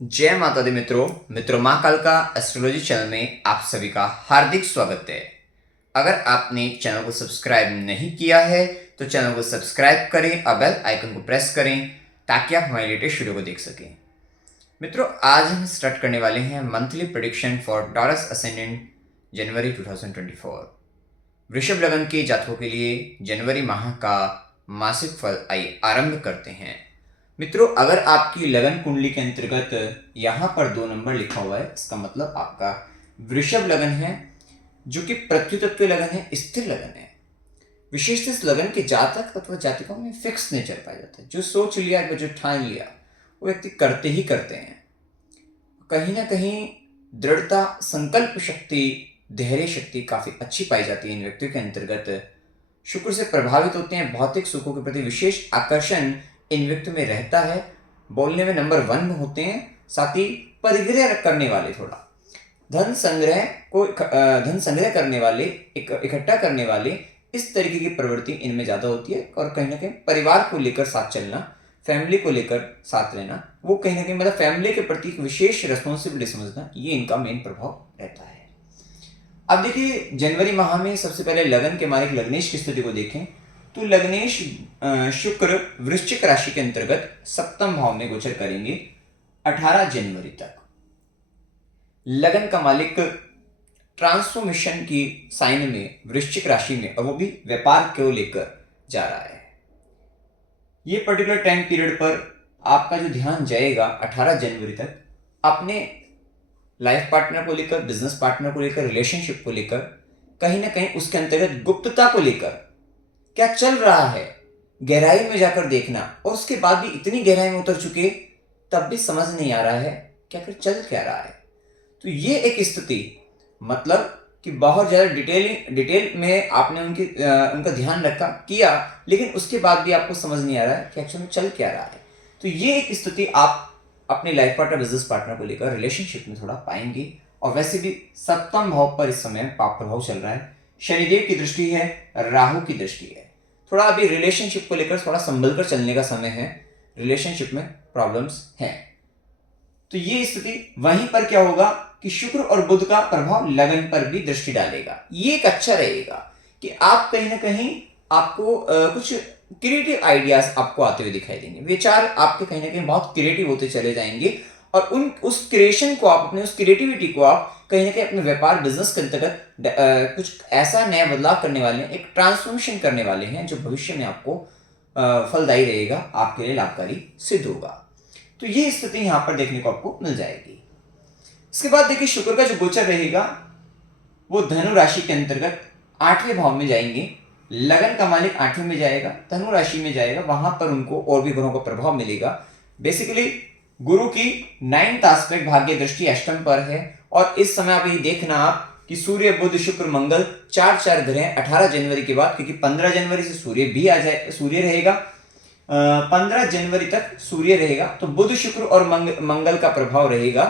जय माता दी मित्रों माँ कालका एस्ट्रोलॉजी चैनल में आप सभी का हार्दिक स्वागत है। अगर आपने चैनल को सब्सक्राइब नहीं किया है तो चैनल को सब्सक्राइब करें और बेल आइकन को प्रेस करें ताकि आप हमारे लेटेस्ट वीडियो को देख सकें। मित्रों, आज हम स्टार्ट करने वाले हैं monthly prediction for Taurus ascendant जनवरी 2024। वृषभ लग्न के जातकों के लिए जनवरी माह का मासिक फल आइए आरंभ करते हैं। मित्रों, अगर आपकी लगन कुंडली के अंतर्गत यहाँ पर 2 नंबर लिखा हुआ है, इसका मतलब आपका वृषभ लगन है, जो कि पृथ्वी तत्व लगन है, स्थिर लगन है। विशेषतः इस लगन के जातक अथवा जातिकों में फिक्स नेचर पाया जाता है। जो सोच लिया, जो ठान लिया, वो व्यक्ति करते ही करते हैं। कहीं ना कहीं दृढ़ता, संकल्प शक्ति, धैर्य शक्ति काफी अच्छी पाई जाती है इन व्यक्तियों के अंतर्गत। शुक्र से प्रभावित होते हैं। भौतिक सुखों के प्रति विशेष आकर्षण इन व्यक्तियों में रहता है। बोलने में नंबर 1 में होते हैं। साथ ही परिग्रह करने वाले, थोड़ा धन संग्रह करने वाले, इकट्ठा करने वाले, इस तरीके की प्रवृत्ति इनमें ज्यादा होती है। और कहीं ना कहीं परिवार को लेकर साथ चलना, फैमिली को लेकर साथ रहना, वो कहीं ना कहीं मतलब फैमिली के प्रति विशेष रिस्पॉन्सिबिलिटी समझना, ये इनका मेन प्रभाव रहता है। अब देखिए, जनवरी माह में सबसे पहले लगन के मालिक लग्नेश की स्थिति को देखें तो लग्नेश शुक्र वृश्चिक राशि के अंतर्गत सप्तम भाव में गोचर करेंगे 18 जनवरी तक। लगन का मालिक ट्रांसफॉर्मेशन की साइन में वृश्चिक राशि में, और वो भी व्यापार को लेकर जा रहा है। ये पर्टिकुलर टाइम पीरियड पर आपका जो ध्यान जाएगा 18 जनवरी तक अपने लाइफ पार्टनर को लेकर, बिजनेस पार्टनर को लेकर, रिलेशनशिप को लेकर, कहीं ना कहीं उसके अंतर्गत गुप्तता को लेकर क्या चल रहा है, गहराई में जाकर देखना। और उसके बाद भी इतनी गहराई में उतर चुके तब भी समझ नहीं आ रहा है कि आखिर चल क्या रहा है। तो ये एक स्थिति, मतलब कि बहुत ज्यादा डिटेल में आपने उनका ध्यान रखा किया, लेकिन उसके बाद भी आपको समझ नहीं आ रहा है कि एक्चुअली में चल क्या रहा है। तो ये एक स्थिति आप अपने लाइफ पार्टनर, बिजनेस पार्टनर को लेकर रिलेशनशिप में थोड़ा पाएंगे। और वैसे भी सप्तम भाव पर इस समय पाप प्रभाव चल रहा है। शनिदेव की दृष्टि है, राहु की दृष्टि है। थोड़ा अभी रिलेशनशिप को लेकर थोड़ा संभल कर चलने का समय है। रिलेशनशिप में प्रॉब्लम्स हैं। तो ये स्थिति वहीं पर क्या होगा कि शुक्र और बुध का प्रभाव लगन पर भी दृष्टि डालेगा। ये एक अच्छा रहेगा कि आप कहीं ना कहीं आपको कुछ क्रिएटिव आइडियाज आपको आते हुए दिखाई देंगे। विचार आपके कहीं ना कहीं बहुत क्रिएटिव होते चले जाएंगे। और उस क्रिएशन को आप, अपने उस क्रिएटिविटी को आप कहीं ना कहीं अपने व्यापार, बिजनेस के अंतर्गत कुछ ऐसा नया बदलाव करने वाले हैं, एक ट्रांसफॉर्मेशन करने वाले हैं जो भविष्य में आपको फलदायी रहेगा, आपके लिए लाभकारी सिद्ध होगा। तो ये स्थिति यहां पर देखने को आपको मिल जाएगी। इसके बाद देखिए, शुक्र का जो गोचर रहेगा वो धनु राशि के अंतर्गत 8वें भाव में जाएंगे। लगन का मालिक 8वें में जाएगा, धनु राशि में जाएगा। वहां पर उनको और भी ग्रहों का प्रभाव मिलेगा। बेसिकली गुरु की 9th एस्पेक्ट भाग्य दृष्टि अष्टम पर है। और इस समय आप ये देखना आप कि सूर्य, बुध, शुक्र, मंगल, 4 ग्रह 18 जनवरी के बाद, क्योंकि 15 जनवरी से सूर्य भी आ जाए, सूर्य रहेगा 15 जनवरी तक सूर्य रहेगा। तो बुध, शुक्र और मंगल का प्रभाव रहेगा।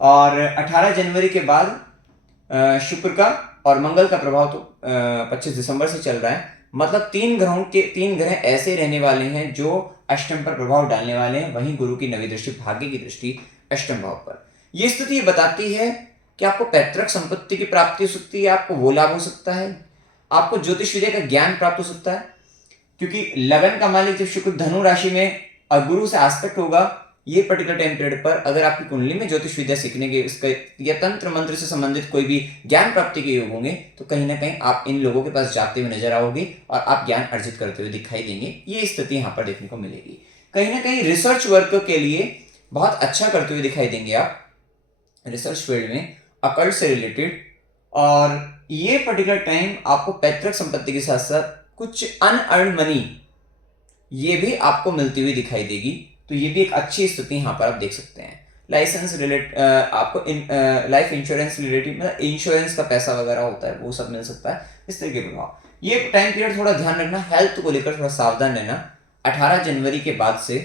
और 18 जनवरी के बाद शुक्र का और मंगल का प्रभाव तो 25 दिसंबर से चल रहा है। मतलब 3 ग्रह ऐसे रहने वाले हैं जो अष्टम पर प्रभाव डालने वाले हैं। वहीं गुरु की 9वीं दृष्टि, भाग्य की दृष्टि अष्टम भाव पर। यह स्थिति बताती है कि आपको पैतृक संपत्ति की प्राप्ति हो सकती है, आपको वो लाभ हो सकता है, आपको ज्योतिष विद्या का ज्ञान प्राप्त हो सकता है। क्योंकि लगन का मालिक जब शुक्र धनु राशि में और गुरु से आस्पेक्ट होगा, ये पर्टिकुलर टाइम पीरियड पर अगर आपकी कुंडली में ज्योतिष विद्या सीखने के, इसका या तंत्र मंत्र से संबंधित कोई भी ज्ञान प्राप्ति के योग होंगे, तो कहीं ना कहीं आप इन लोगों के पास जाते हुए नजर आओगे और आप ज्ञान अर्जित करते हुए दिखाई देंगे। ये स्थिति यहाँ पर देखने को मिलेगी। कहीं ना कहीं रिसर्च वर्क के लिए बहुत अच्छा करते हुए दिखाई देंगे आप, रिसर्च फील्ड में, अकल्ट से रिलेटेड। और ये पर्टिकुलर टाइम आपको पैतृक संपत्ति के साथ साथ कुछ अनअर्न मनी ये भी आपको मिलती हुई दिखाई देगी। तो ये भी एक अच्छी स्थिति यहाँ पर आप देख सकते हैं। लाइसेंस आपको लाइफ इंश्योरेंस रिलेटेड, मतलब इंश्योरेंस का पैसा वगैरह होता है, वो सब मिल सकता है। इस तरीके के प्रभाव, ये टाइम पीरियड थोड़ा ध्यान रखना, हेल्थ को लेकर थोड़ा सावधान रहना। 18 जनवरी के बाद से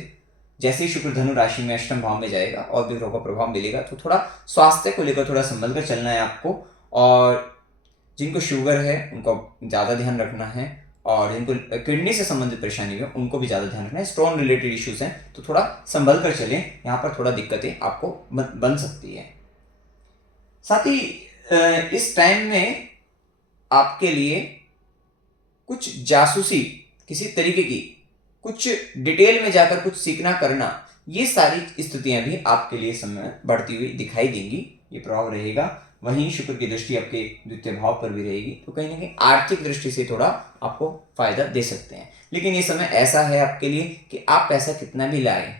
जैसे ही शुक्र धनु राशि में अष्टम भाव में जाएगा और भी ग्रहों का प्रभाव मिलेगा, तो थोड़ा स्वास्थ्य को लेकर थोड़ा संभल कर चलना है आपको। और जिनको शुगर है उनको ज्यादा ध्यान रखना है। और जिनको किडनी से संबंधित परेशानी है उनको भी ज़्यादा ध्यान रखना है। स्टोन रिलेटेड इश्यूज हैं तो थोड़ा संभल कर चलें, यहाँ पर थोड़ा दिक्कतें आपको बन सकती है। साथ ही इस टाइम में आपके लिए कुछ जासूसी किसी तरीके की, कुछ डिटेल में जाकर कुछ सीखना करना, ये सारी स्थितियां भी आपके लिए समय बढ़ती हुई दिखाई देंगी, ये प्रभाव रहेगा। वहीं शुक्र की दृष्टि आपके द्वितीय भाव पर भी रहेगी, तो कहीं ना कहीं आर्थिक दृष्टि से थोड़ा आपको फायदा दे सकते हैं। लेकिन ये समय ऐसा है आपके लिए कि आप पैसा कितना भी लाएं,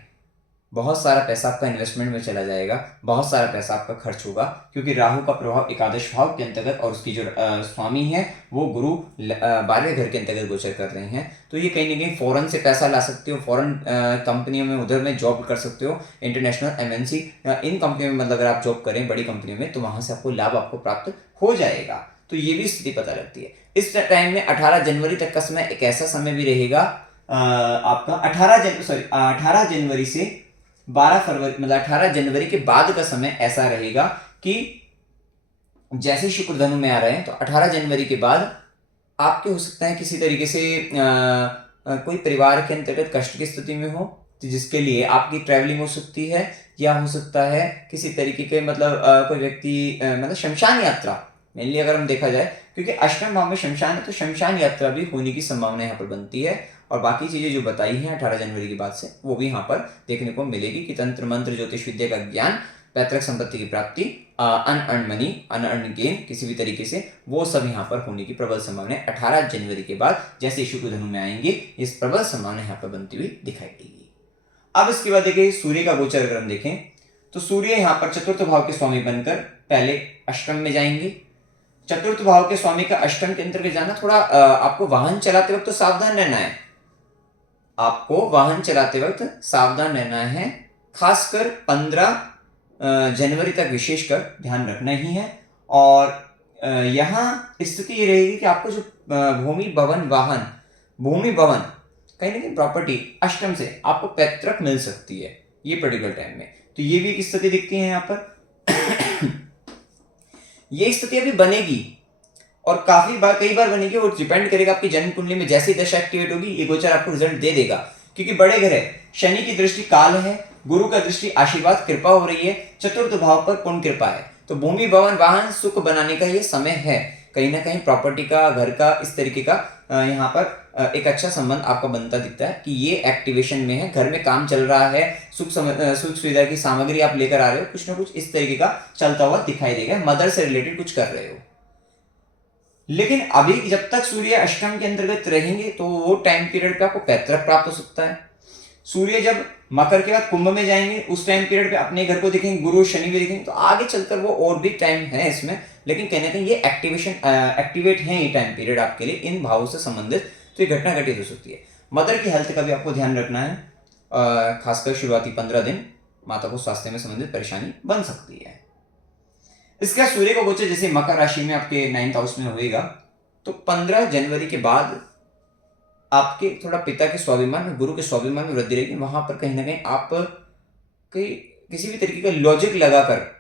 बहुत सारा पैसा आपका इन्वेस्टमेंट में चला जाएगा, बहुत सारा पैसा आपका खर्च होगा, क्योंकि राहु का प्रभाव एकादश भाव के अंतर्गत और उसकी जो स्वामी है वो गुरु 12वें घर के अंतर्गत गोचर कर रहे हैं। तो ये कहीं ना कहीं फॉरेन से पैसा ला सकते हो, फॉरेन कंपनियों में उधर में जॉब कर सकते हो, इंटरनेशनल एमएनसी इन कंपनियों में, मतलब अगर आप जॉब करें बड़ी कंपनियों में तो वहां से आपको लाभ आपको प्राप्त हो जाएगा। तो ये भी स्थिति पता लगती है। इस टाइम में 18 जनवरी तक का समय एक ऐसा समय भी रहेगा आपका 18 जनवरी से 12 फरवरी, मतलब 18 जनवरी के बाद का समय ऐसा रहेगा कि जैसे शुक्र धनु में आ रहे हैं तो 18 जनवरी के बाद आपके हो सकता है किसी तरीके से कोई परिवार के अंतर्गत कष्ट की स्थिति में हो, तो जिसके लिए आपकी ट्रैवलिंग हो सकती है, या हो सकता है किसी तरीके के मतलब कोई व्यक्ति मतलब शमशान यात्रा, मेनली अगर हम देखा जाए, क्योंकि अष्टम भाव में शमशान है तो शमशान यात्रा भी होने की संभावना यहाँ पर बनती है। और बाकी चीजें जो बताई हैं 18 जनवरी के बाद से वो भी यहाँ पर देखने को मिलेगी कि तंत्र मंत्र ज्योतिष विद्या का ज्ञान, पैतृक संपत्ति की प्राप्ति, अनअर्न मनी, अनअर्न गेन किसी भी तरीके से, वो सब यहाँ पर होने की प्रबल संभावना है। 18 जनवरी के बाद जैसे शुक्र धनु में आएंगे इस प्रबल संभावना यहाँ पर बनती हुई दिखाई देगी। अब इसके बाद देखिए सूर्य का गोचर अगर हम देखें तो सूर्य यहाँ पर चतुर्थ भाव के स्वामी बनकर पहले अष्टम में जाएंगे। चतुर्थ भाव के स्वामी का अष्टम के अंतर्गत जाना, थोड़ा आपको वाहन चलाते वक्त तो सावधान रहना है, आपको वाहन चलाते वक्त सावधान रहना है, खासकर 15 जनवरी तक विशेषकर ध्यान रखना ही है। और यहाँ स्थिति ये रहेगी कि आपको जो भूमि भवन वाहन, भूमि भवन कहीं ना कहीं प्रॉपर्टी अष्टम से आपको पैतृक मिल सकती है ये पर्टिकुलर टाइम में, तो ये भी एक स्थिति दिखती है यहाँ पर। ये स्थिति अभी बनेगी और कई बार बनेगी, और डिपेंड करेगा आपकी जन्म कुंडली में जैसी दशा एक्टिवेट होगी ये गोचर आपको रिजल्ट दे देगा। क्योंकि बड़े ग्रह, शनि की दृष्टि काल है, गुरु का दृष्टि आशीर्वाद कृपा हो रही है, चतुर्थ भाव पर पूर्ण कृपा है, तो भूमि भवन वाहन सुख बनाने का ये समय है। कहीं ना कहीं प्रॉपर्टी का, घर का, इस तरीके का यहाँ पर एक अच्छा संबंध आपका बनता दिखता है कि ये एक्टिवेशन में है, घर में काम चल रहा है, सुख सुविधा की सामग्री आप लेकर आ रहे हो, कुछ ना कुछ इस तरीके का चलता हुआ दिखाई देगा, मदर से रिलेटेड कुछ कर रहे हो। लेकिन अभी जब तक सूर्य अष्टम के अंतर्गत रहेंगे तो वो टाइम पीरियड पे आपको पैतृक प्राप्त हो सकता है। सूर्य जब मकर के बाद कुंभ में जाएंगे उस टाइम पीरियड पे अपने घर को देखेंगे, गुरु शनि भी देखेंगे, तो आगे चलकर वो और भी टाइम है इसमें। लेकिन कहने का ये एक्टिवेट है ये टाइम पीरियड आपके लिए इन भावों से संबंधित, तो ये घटना घटित हो सकती है। मदर की हेल्थ का भी आपको ध्यान रखना है, खासकर शुरुआती 15 दिन माता को स्वास्थ्य में संबंधित परेशानी बन सकती है। इसका सूर्य का गोचर जैसे मकर राशि में आपके 9th हाउस में होएगा तो 15 जनवरी के बाद आपके थोड़ा पिता के स्वाभिमान में, गुरु के स्वाभिमान में वृद्धि रहेगी। वहां पर कहीं ना कहीं आप किसी भी तरीके का लॉजिक लगाकर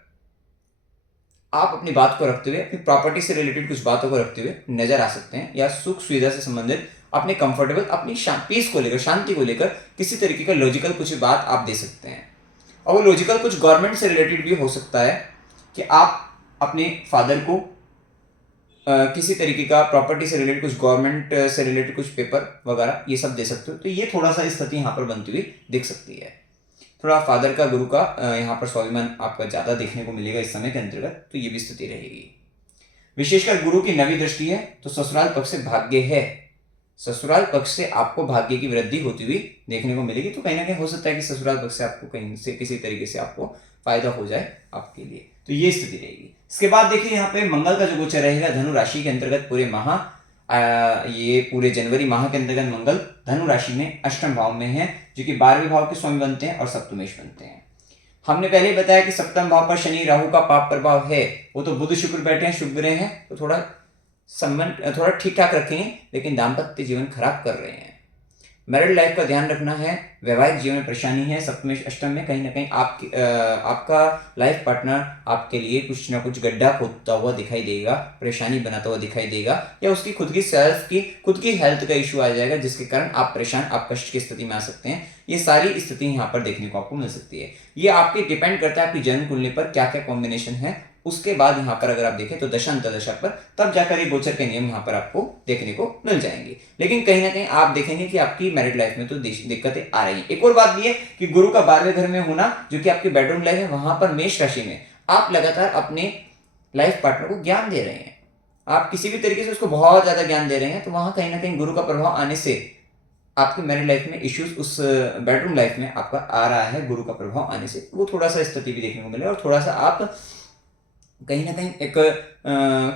आप अपनी बात को रखते हुए, अपनी प्रॉपर्टी से रिलेटेड कुछ बातों को रखते हुए नजर आ सकते हैं, या सुख सुविधा से संबंधित अपने कंफर्टेबल, अपनी पीस को लेकर, शांति को लेकर किसी तरीके का लॉजिकल कुछ बात आप दे सकते हैं। और वो लॉजिकल कुछ गवर्नमेंट से रिलेटेड भी हो सकता है कि आप अपने फादर को किसी तरीके का प्रॉपर्टी से रिलेटेड, कुछ गवर्नमेंट से रिलेटेड कुछ पेपर वगैरह ये सब दे सकते हो। तो ये थोड़ा सा स्थिति यहाँ पर बनती हुई दिख सकती है। थोड़ा फादर का, गुरु का यहाँ पर स्वाभिमान आपका ज्यादा देखने को मिलेगा इस समय के अंतर्गत, तो ये भी स्थिति रहेगी। विशेषकर गुरु की 9वीं दृष्टि है तो ससुराल पक्ष से भाग्य है, ससुराल पक्ष से आपको भाग्य की वृद्धि होती हुई देखने को मिलेगी। तो कहीं ना कहीं हो सकता है कि ससुराल पक्ष से आपको कहीं से किसी तरीके से आपको फायदा हो जाए आपके लिए, तो ये स्थिति रहेगी। इसके बाद देखिए यहाँ पे मंगल का जो गोचर रहेगा धनु राशि के अंतर्गत पूरे माह, ये पूरे जनवरी माह के अंतर्गत मंगल धनु राशि में अष्टम भाव में है, जो कि 12वें भाव के स्वामी बनते हैं और सप्तमेश बनते हैं। हमने पहले ही बताया कि सप्तम भाव पर शनि राहु का पाप प्रभाव है, वो तो बुध शुक्र बैठे हैं, शुभ ग्रह हैं, तो थोड़ा संबंध थोड़ा ठीक ठाक रखेंगे, लेकिन दाम्पत्य जीवन खराब कर रहे हैं। मैरिड लाइफ का ध्यान रखना है, वैवाहिक जीवन में परेशानी है, सप्तम अष्टम में कहीं ना कहीं आपका लाइफ पार्टनर आपके लिए कुछ ना कुछ गड्ढा खोदता हुआ दिखाई देगा, परेशानी बनाता हुआ दिखाई देगा, या उसकी खुद की हेल्थ का इशू आ जाएगा जिसके कारण आप परेशान, आप कष्ट की स्थिति में आ सकते हैं। ये सारी स्थिति यहाँ पर देखने को आपको मिल सकती है। ये आपके डिपेंड करता है आपकी जन्म कुंडली पर क्या क्या कॉम्बिनेशन है। उसके बाद यहाँ पर अगर आप देखें तो दशा अंतर्दशा पर तब जाकर ये गोचर के नियम यहाँ पर आपको देखने को मिल जाएंगे। लेकिन कहीं ना कहीं आप देखेंगे कि आपकी मैरिड लाइफ में तो दिक्कतें आ रही हैं। एक और बात भी है कि गुरु का 12वें घर में होना, जो कि आपकी बेडरूम लाइफ है, वहां पर मेष राशि में आप लगातार अपने लाइफ पार्टनर को ज्ञान दे रहे हैं, आप किसी भी तरीके से उसको बहुत ज्यादा ज्ञान दे रहे हैं, तो वहां कहीं ना कहीं गुरु का प्रभाव आने से आपकी मैरिड लाइफ में इश्यूज उस बेडरूम लाइफ में आपका आ रहा है। गुरु का प्रभाव आने से वो थोड़ा सा स्थिति भी देखने को मिले और थोड़ा सा आप कहीं ना कहीं एक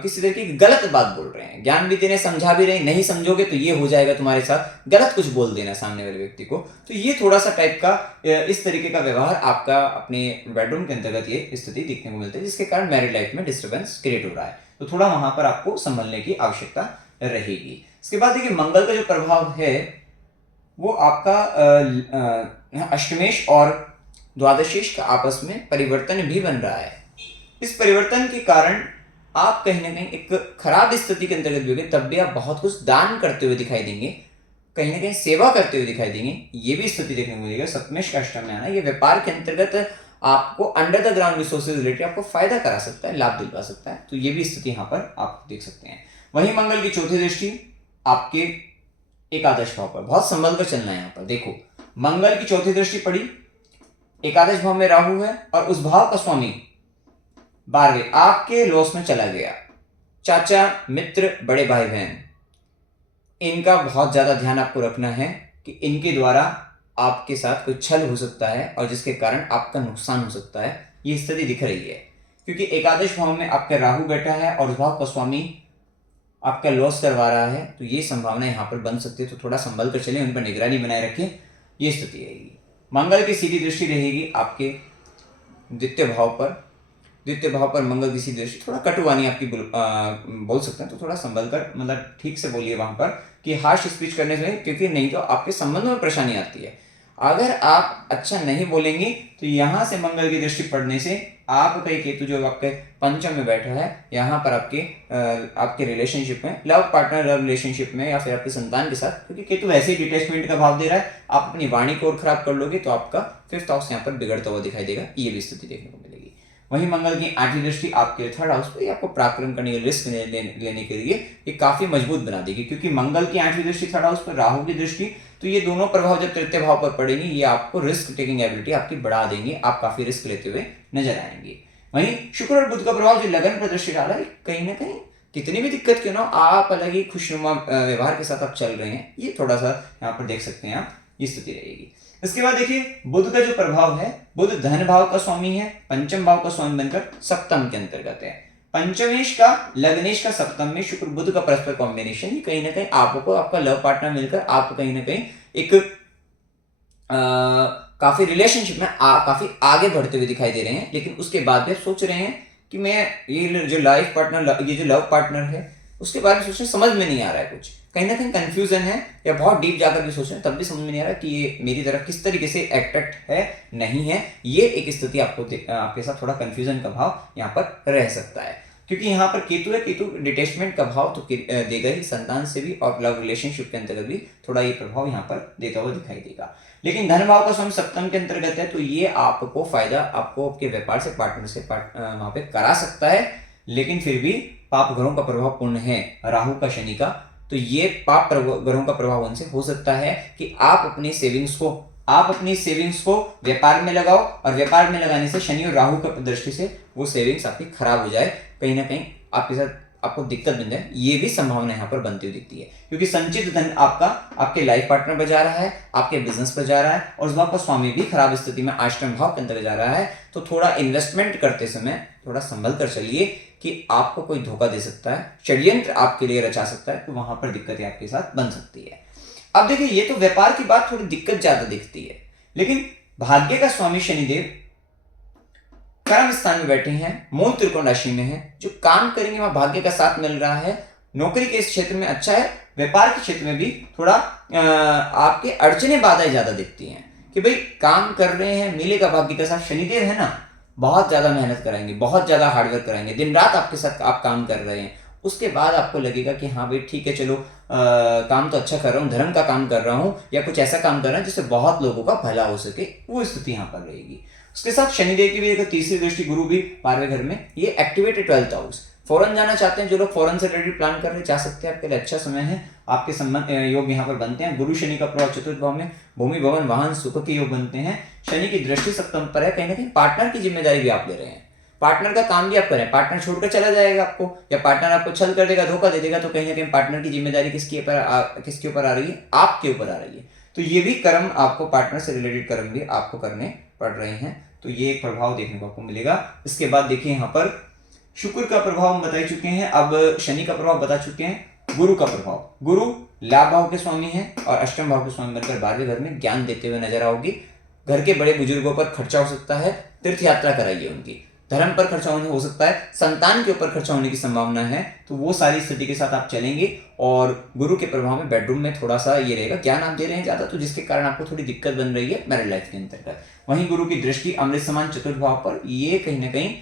किसी तरीके की गलत बात बोल रहे हैं, ज्ञान भी दे रहे हैं, समझा भी रहे हैं, नहीं समझोगे तो ये हो जाएगा तुम्हारे साथ, गलत कुछ बोल देना सामने वाले व्यक्ति को। तो ये थोड़ा सा टाइप का इस तरीके का व्यवहार आपका अपने बेडरूम के अंतर्गत ये स्थिति देखने को मिलती है, जिसके कारण मैरिड लाइफ में डिस्टर्बेंस क्रिएट हो रहा है। तो थोड़ा वहां पर आपको संभलने की आवश्यकता रहेगी। इसके बाद देखिए मंगल का जो प्रभाव है वो आपका अष्टमेश और द्वादशेश का आपस में परिवर्तन भी बन रहा है। इस परिवर्तन के कारण आप कहीं ना कहीं एक खराब स्थिति के अंतर्गत भी होंगे, तब भी आप बहुत कुछ दान करते हुए दिखाई देंगे, कहीं ना कहीं सेवा करते हुए दिखाई देंगे। ये भी स्थिति देखने को मिलेगा। सप्तमेश का अष्टम में आना ये व्यापार के अंतर्गत आपको under the ground resources related आपको फायदा करा सकता है, लाभ दिलवा सकता है। तो ये भी स्थिति यहाँ पर आप देख सकते हैं। वहीं मंगल की चौथी दृष्टि आपके एकादश भाव पर, बहुत संभल कर चलना है यहाँ पर। देखो मंगल की चौथी दृष्टि पड़ी, एकादश भाव में राहु है और उस भाव का स्वामी 12वें आपके लॉस में चला गया। चाचा, मित्र, बड़े भाई बहन, इनका बहुत ज्यादा ध्यान आपको रखना है कि इनके द्वारा आपके साथ कोई छल हो सकता है और जिसके कारण आपका नुकसान हो सकता है। ये स्थिति दिख रही है क्योंकि एकादश भाव में आपका राहु बैठा है और उस भाव का स्वामी आपका लॉस करवा रहा है। तो ये संभावना यहाँ पर बन सकती है। तो थोड़ा संभल कर चलें, उन पर निगरानी बनाए रखें, ये स्थिति रहेगी। मंगल की सीधी दृष्टि रहेगी आपके द्वितीय भाव पर। द्वितीय भाव पर मंगल की सीधी दृष्टि, थोड़ा कटुवानी आपकी बोल सकते हैं, तो थोड़ा संभल कर मतलब ठीक से बोलिए वहां पर कि हार्श स्पीच करने से, क्योंकि नहीं तो आपके संबंधों में परेशानी आती है। अगर आप अच्छा नहीं बोलेंगे तो यहाँ से मंगल की दृष्टि पड़ने से आपका केतु जो आपके पंचम में बैठा है, यहाँ पर आपके रिलेशनशिप में, लव पार्टनर लव रिलेशनशिप में या फिर आपके संतान के साथ, क्योंकि केतु वैसे ही डिटैचमेंट का भाव दे रहा है, आप अपनी वाणी को और खराब कर लोगे तो आपका 5th हाउस यहाँ पर बिगड़ता हुआ दिखाई देगा। ये भी स्थिति देखने को मिलेगी। वहीं मंगल की 8वीं दृष्टि आपके 3rd हाउस पे आपको पराक्रम करने के रिस्क लेने के लिए ये काफी मजबूत बना देगी, क्योंकि मंगल की 8वीं दृष्टि 3rd हाउस पर, राहु की दृष्टि, तो ये दोनों प्रभाव जब तृतीय भाव पर पड़ेंगे ये आपको रिस्क टेकिंग एबिलिटी आपकी बढ़ा देंगे, आप काफी रिस्क लेते हुए नजर आएंगे। वहीं शुक्र और बुध का प्रभाव जो लगन पर दृष्टि डाला है, कहीं ना कहीं कितनी भी दिक्कत क्यों ना हो, आप अलग ही खुशनुमा व्यवहार के साथ आप चल रहे हैं, ये थोड़ा सा यहाँ पर देख सकते हैं आप, ये स्थिति रहेगी। इसके बाद देखिए बुध का जो प्रभाव है, बुध धन भाव का स्वामी है, पंचम भाव का स्वामी बनकर सप्तम के अंतर्गत है। पंचमेश का लग्नेश का सप्तम में शुक्र बुध का परस्पर कॉम्बिनेशन, ये कहीं ना कहीं आपको आपका लव पार्टनर मिलकर आप कहीं ना कहीं एक काफी रिलेशनशिप में काफी आगे बढ़ते हुए दिखाई दे रहे हैं। लेकिन उसके बाद भी आप सोच रहे हैं कि मैं ये जो लाइफ पार्टनर, ये जो लव पार्टनर है, उसके बारे में सोचने समझ में नहीं आ रहा है, कुछ कहीं ना कहीं कंफ्यूजन है, या बहुत डीप जाकर भी सोच रहे हैं तब भी समझ में नहीं आ रहा कि ये मेरी तरफ किस तरीके से अट्रैक्ट है, नहीं है। ये एक स्थिति आपके साथ थोड़ा कंफ्यूजन का भाव यहाँ पर रह सकता है, क्योंकि यहाँ पर केतु है। केतु डिटैचमेंट का भाव तो देगा ही, संतान से भी और लव रिलेशनशिप के अंतर्गत भी थोड़ा ये प्रभाव यहाँ पर देता हुआ दिखाई देगा। लेकिन धन भाव का स्वामी सप्तम के अंतर्गत है, तो ये आपको फायदा आपको आपके व्यापार से, पार्टनर से वहां पे करा सकता है। लेकिन फिर भी पाप ग्रहों का प्रभाव पूर्ण है, राहु का, शनि का, तो ये पाप ग्रहों का प्रभाव उनसे हो सकता है कि आप अपनी सेविंग्स को व्यापार में लगाओ, और व्यापार में लगाने से शनि और राहु की दृष्टि से वो सेविंग्स आपकी खराब हो जाए, कहीं ना कहीं आपके साथ आपको दिक्कत बन जाए। ये भी संभावना यहाँ पर बनती हुई दिखती है, क्योंकि संचित धन आपका आपके लाइफ पार्टनर पर जा रहा है, आपके बिजनेस पर जा रहा है, और उस भाव का स्वामी भी खराब स्थिति में आश्रम भाव के अंदर जा रहा है। तो थोड़ा इन्वेस्टमेंट करते समय थोड़ा संभल कर चलिए कि आपको कोई धोखा दे सकता है, षड्यंत्र आपके लिए रचा सकता है, तो वहां पर दिक्कतें आपके साथ बन सकती है। अब देखिए ये तो व्यापार की बात थोड़ी दिक्कत ज्यादा दिखती है, लेकिन भाग्य का स्वामी शनिदेव कर्म स्थान में बैठे हैं, मूल त्रिकोण राशि में है, जो काम करेंगे वहां भाग्य का साथ मिल रहा है, नौकरी के इस क्षेत्र में अच्छा है, व्यापार के क्षेत्र में भी थोड़ा आपके अड़चने बाधाएं ज्यादा दिखती हैं कि भाई काम कर रहे हैं, मिलेगा भाग्य के साथ। शनिदेव है ना, बहुत ज्यादा मेहनत कराएंगे, बहुत ज्यादा हार्डवर्क कराएंगे, दिन रात आपके साथ आप काम कर रहे हैं। उसके बाद आपको लगेगा कि हाँ भाई ठीक है, चलो काम तो अच्छा कर रहा हूँ, धर्म का काम कर रहा हूँ या कुछ ऐसा काम कर रहा हूँ जिससे बहुत लोगों का भला हो सके, वो स्थिति यहाँ पर रहेगी। उसके साथ शनिदेव की भी एक तीसरी दृष्टि, गुरु भी 12वें घर में, ये एक्टिवेटेड 12th हाउस। फॉरेन जाना चाहते हैं जो लोग, फॉरेन से रिलेटेड प्लान कर रहे हैं, जा सकते हैं, आपके लिए अच्छा समय है। आपके संबंध योग यहाँ पर बनते हैं। गुरु शनि का प्रभाव चतुर्थ भाव में, भूमि भवन वाहन सुख के योग बनते हैं। शनि की दृष्टि सप्तम पर है, कहीं ना कहीं पार्टनर की जिम्मेदारी भी आप ले रहे हैं, पार्टनर का काम भी आप करें। पार्टनर छोड़कर चला जाएगा आपको, या पार्टनर आपको छल कर देगा, धोखा दे देगा, तो कहीं ना कहीं पार्टनर की जिम्मेदारी किसके ऊपर आ रही है? आपके ऊपर आ रही है। तो ये भी कर्म आपको, पार्टनर से रिलेटेड कर्म भी आपको करने पड़ रहे हैं। तो ये एक प्रभाव देखने को आपको मिलेगा। इसके बाद देखिए यहाँ पर शुक्र का प्रभाव हम बता चुके हैं, अब शनि का प्रभाव बता चुके हैं। गुरु का प्रभाव, गुरु लाभ भाव के स्वामी हैं और अष्टम भाव के स्वामी बनकर 12वें घर में ज्ञान देते हुए नजर आओगे। घर के बड़े बुजुर्गों पर खर्चा हो सकता है, तीर्थ यात्रा कराइए उनकी। धर्म पर खर्चा होने हो सकता है, संतान के ऊपर खर्चा होने की संभावना है, तो वो सारी स्थिति के साथ आप चलेंगे। और गुरु के प्रभाव में बेडरूम में थोड़ा सा ये रहेगा, ज्ञान आप दे रहे हैं ज्यादा, तो जिसके कारण आपको थोड़ी दिक्कत बन रही है मैरिड लाइफ के अंतर्गत। वहीं गुरु की दृष्टि अमृत समान चतुर्थ भाव पर, ये कहीं ना कहीं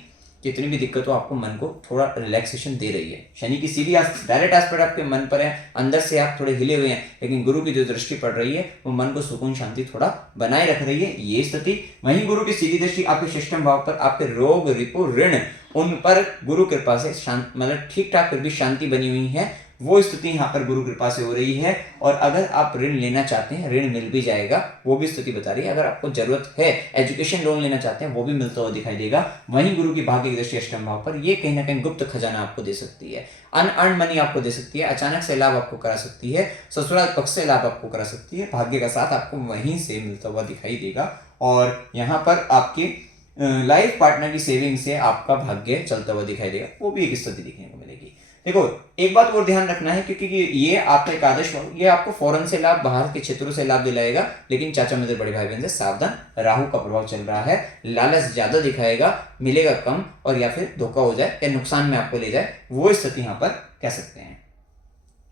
कितनी भी दिक्कत हो, आपको मन को थोड़ा रिलैक्सेशन दे रही है। शनि की सीधी डायरेक्ट एस्पेक्ट आपके मन पर है, अंदर से आप थोड़े हिले हुए हैं, लेकिन गुरु की जो दृष्टि पड़ रही है वो मन को सुकून शांति थोड़ा बनाए रख रही है, ये स्थिति। वहीं गुरु की सीधी दृष्टि आपके षष्ठम भाव पर, आपके रोग रिपो ऋण, उन पर गुरु कृपा से शांत, मतलब ठीक ठाक फिर भी शांति बनी हुई है, वो स्थिति यहाँ पर गुरु कृपा से हो रही है। और अगर आप ऋण लेना चाहते हैं, ऋण मिल भी जाएगा, वो भी स्थिति बता रही है। अगर आपको जरूरत है, एजुकेशन लोन लेना चाहते हैं, वो भी मिलता हुआ दिखाई देगा। वहीं गुरु की भाग्य की दृष्टि अष्टम भाव पर, ये कहीं ना कहीं गुप्त खजाना आपको दे सकती है, अनअर्न्ड मनी आपको दे सकती है, अचानक से लाभ आपको करा सकती है, ससुराल पक्ष से लाभ आपको करा सकती है, भाग्य का साथ आपको वहीं से मिलता हुआ दिखाई देगा। और यहाँ पर आपके लाइफ पार्टनर की सेविंग से आपका भाग्य चलता हुआ दिखाई देगा, वो भी एक स्थिति देखने को मिलेगी। देखो एक बात और ध्यान रखना है, क्योंकि ये आपका एकादश, ये आपको फॉरेन से लाभ, बाहर के क्षेत्रों से लाभ दिलाएगा, लेकिन चाचा मित्र बड़े भाई बहन से सावधान। राहु का प्रभाव चल रहा है, लालच ज्यादा दिखाएगा, मिलेगा कम, और या फिर धोखा हो जाए या नुकसान में आपको ले जाए, वो स्थिति यहाँ पर कह सकते हैं।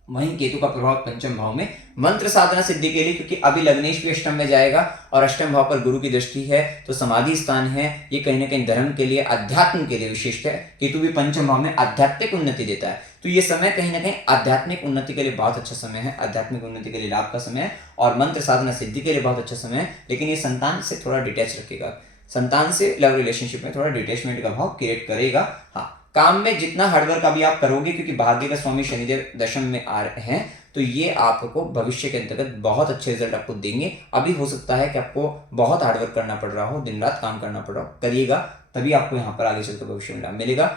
वहीं केतु का प्रभाव पंचम भाव में, मंत्र साधना सिद्धि के लिए, क्योंकि अभी लग्नेश भी अष्टम में जाएगा और अष्टम भाव पर गुरु की दृष्टि है, तो समाधि स्थान है, ये कहीं ना कहीं धर्म के लिए, अध्यात्म के लिए विशिष्ट है। केतु भी पंचम भाव में आध्यात्मिक उन्नति देता है, तो ये समय कहीं ना कहीं आध्यात्मिक उन्नति के लिए बहुत अच्छा समय है, आध्यात्मिक उन्नति के लिए लाभ का समय है, और मंत्र साधना सिद्धि के लिए बहुत अच्छा समय है। लेकिन ये संतान से थोड़ा डिटैच रखेगा, संतान से लव रिलेशनशिप में थोड़ा डिटैचमेंट का भाव क्रिएट करेगा। हाँ, काम में जितना हार्डवर्क अभी आप करोगे, क्योंकि भाग्य का स्वामी शनिदेव दशम में आ रहे हैं, तो ये आपको भविष्य के अंतर्गत बहुत अच्छे रिजल्ट आपको देंगे। अभी हो सकता है कि आपको बहुत हार्डवर्क करना पड़ रहा हो, दिन रात काम करना पड़ रहा हो, करिएगा, तभी आपको यहाँ पर आगे चलकर भविष्य में लाभ मिलेगा।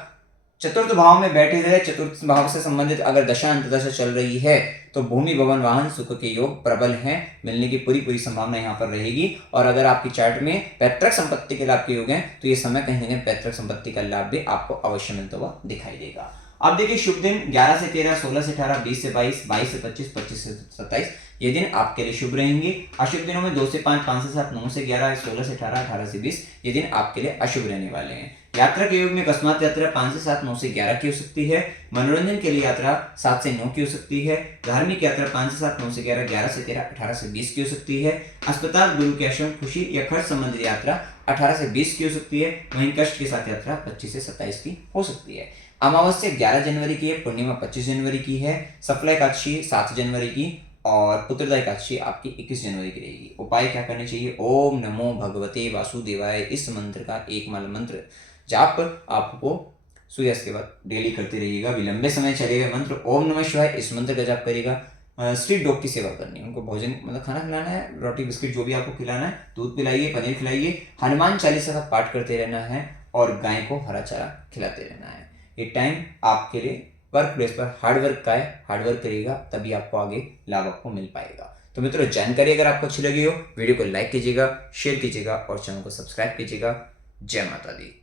चतुर्थ भाव में बैठे रहे, चतुर्थ भाव से संबंधित अगर दशा अंतदशा चल रही है, तो भूमि भवन वाहन सुख के योग प्रबल हैं, मिलने की पूरी संभावना यहाँ पर रहेगी। और अगर आपकी चार्ट में पैतृक संपत्ति के लाभ के योग हैं, तो ये समय कहीं ना कहीं पैतृक संपत्ति का लाभ भी आपको अवश्य मिलता हुआ दिखाई देगा। अब देखिए शुभ दिन 11 से 13, 16 से 18, 20 से 22, 22 से 25, 25 से 27, ये दिन आपके लिए शुभ रहेंगे। अशुभ दिनों में 2 से 5, 5 से 7, 9 से 11, 16 से 18, 18 से 20, ये दिन आपके लिए अशुभ रहने वाले हैं। यात्रा के योग में अकस्मात यात्रा 5 से 7, 9 से 11 की हो सकती है। मनोरंजन के लिए यात्रा 7 से 9 की हो सकती है। धार्मिक यात्रा 5 से 7, 9 से 11, 11 से 13, 18 से 20 की हो सकती है। अस्पताल, गुरु के आश्रम, खुशी या खर्च संबंधित यात्रा 18 से 20 की हो सकती है। वहीं कष्ट के साथ यात्रा 25 से 27 की हो सकती है। अमावस्या 11 जनवरी की है, पूर्णिमा 25 जनवरी की है, सफला एकादशी 7 जनवरी की, और उत्तरदा एकादशी आपकी 21 जनवरी की रहेगी। उपाय क्या करने चाहिए? ओम नमो भगवते वासुदेवाय, इस मंत्र का एक माला मंत्र जाप आपको सूर्यास्त के बाद डेली करते रहिएगा, विलंबे समय चलेगा मंत्र। ओम नमः शिवाय, इस मंत्र का जाप करिएगा। स्ट्रीट डॉग की सेवा करनी है, उनको भोजन मतलब खाना खिलाना है, रोटी बिस्किट जो भी आपको खिलाना है, दूध पिलाइए, पनीर खिलाइए, हनुमान चालीसा का पाठ करते रहना है, और गाय को हरा चारा खिलाते रहना है। ये टाइम आपके लिए वर्क प्लेस पर हार्डवर्क का है, हार्डवर्क करिएगा तभी आपको आगे लाभ आपको मिल पाएगा। तो मित्रों, जानकारी अगर आपको अच्छी लगी हो, वीडियो को लाइक कीजिएगा, शेयर कीजिएगा और चैनल को सब्सक्राइब कीजिएगा। जय माता दी।